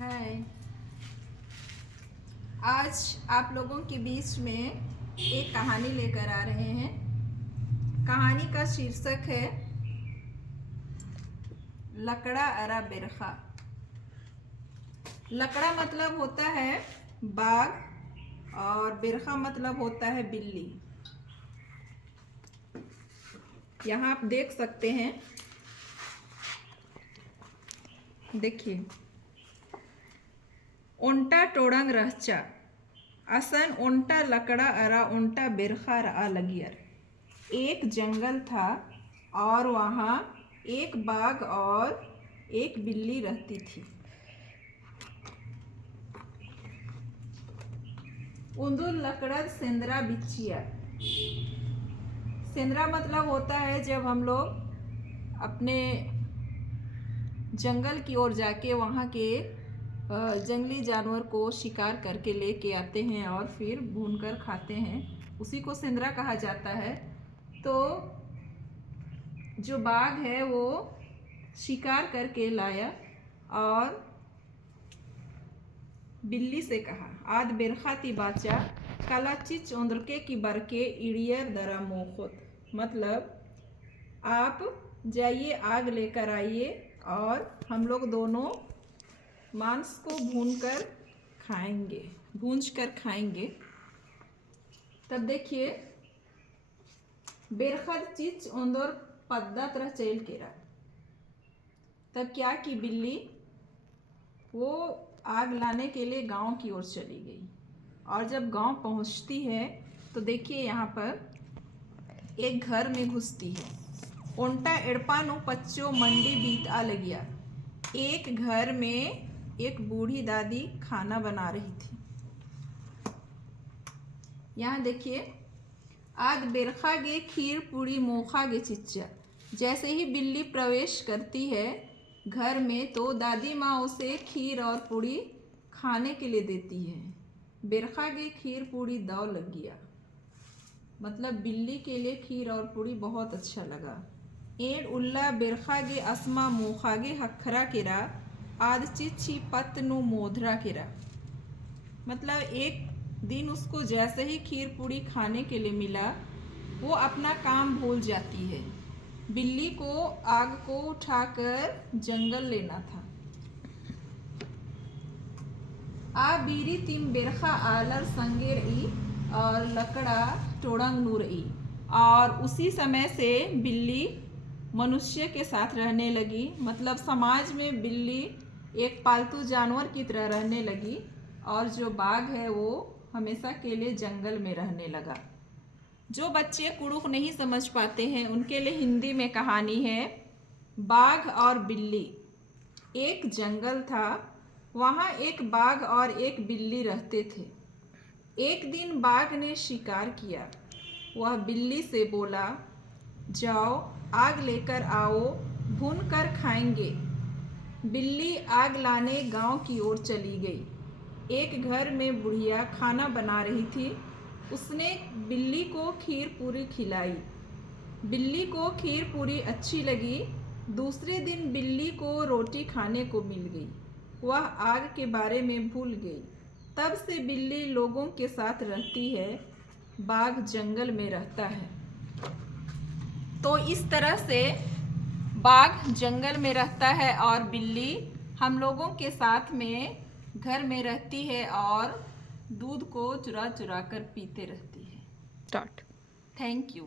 हाय। आज आप लोगों के बीच में एक कहानी लेकर आ रहे हैं। कहानी का शीर्षक है लकड़ा अरा बिरखा। लकड़ा मतलब होता है बाघ और बिरखा मतलब होता है बिल्ली। यहाँ आप देख सकते हैं, देखिए, ओंटा टोड़ंग रहचा असन ओंटा लकड़ा अरा ओंटा बिरखा रहा लगियर। एक जंगल था और वहाँ एक बाघ और एक बिल्ली रहती थी। उंदुर लकड़ा सेंद्रा बिचिया। सेंद्रा मतलब होता है जब हम लोग अपने जंगल की ओर जाके वहाँ के जंगली जानवर को शिकार करके लेके आते हैं और फिर भूनकर खाते हैं, उसी को सेंद्रा कहा जाता है। तो जो बाघ है वो शिकार करके लाया और बिल्ली से कहा, आद बिरखाती बाचा कालाची चौंद्रके की बरके इड़ियर दरा मोखोत। मतलब आप जाइए, आग लेकर आइए और हम लोग दोनों मांस को भूंज कर खाएंगे। तब देखिए, बेरखद चिच ओंदोर पद्दा तरह चल केरा। तब क्या की बिल्ली वो आग लाने के लिए गांव की ओर चली गई और जब गांव पहुंचती है तो देखिए यहाँ पर एक घर में घुसती है। ओंटा एड़पानु पच्चो मंडी बीत आ लगिया। एक घर में एक बूढ़ी दादी खाना बना रही थी। यहाँ देखिए, आद बेरखा गे खीर पूरी मोखा गे चिच्चा। जैसे ही बिल्ली प्रवेश करती है घर में तो दादी माँ उसे खीर और पूड़ी खाने के लिए देती है। बेरखा गे खीर पूड़ी दाव लग गया। मतलब बिल्ली के लिए खीर और पूड़ी बहुत अच्छा लगा। एड़ उल्ला बेरखा गे अस्मा मोखा गे हखरा केरा आद चिच्छी पत्नु मोधरा केरा। मतलब एक दिन उसको जैसे ही खीर पूड़ी खाने के लिए मिला वो अपना काम भूल जाती है। बिल्ली को आग को उठाकर जंगल लेना था। आ बीरी तिम बेरखा आलर संगेर ई और लकड़ा टोड़ंग नूर ई। और उसी समय से बिल्ली मनुष्य के साथ रहने लगी। मतलब समाज में बिल्ली एक पालतू जानवर की तरह रहने लगी और जो बाघ है वो हमेशा के लिए जंगल में रहने लगा। जो बच्चे कुड़ुक नहीं समझ पाते हैं उनके लिए हिंदी में कहानी है बाघ और बिल्ली। एक जंगल था, वहाँ एक बाघ और एक बिल्ली रहते थे। एक दिन बाघ ने शिकार किया। वह बिल्ली से बोला, जाओ आग लेकर आओ, भून कर खाएंगे। बिल्ली आग लाने गांव की ओर चली गई। एक घर में बुढ़िया खाना बना रही थी। उसने बिल्ली को खीर पूरी खिलाई। बिल्ली को खीर पूरी अच्छी लगी। दूसरे दिन बिल्ली को रोटी खाने को मिल गई। वह आग के बारे में भूल गई। तब से बिल्ली लोगों के साथ रहती है, बाघ जंगल में रहता है। तो इस तरह से बाघ जंगल में रहता है और बिल्ली हम लोगों के साथ में घर में रहती है और दूध को चुरा चुरा कर पीते रहती है। स्टार्ट। Thank you.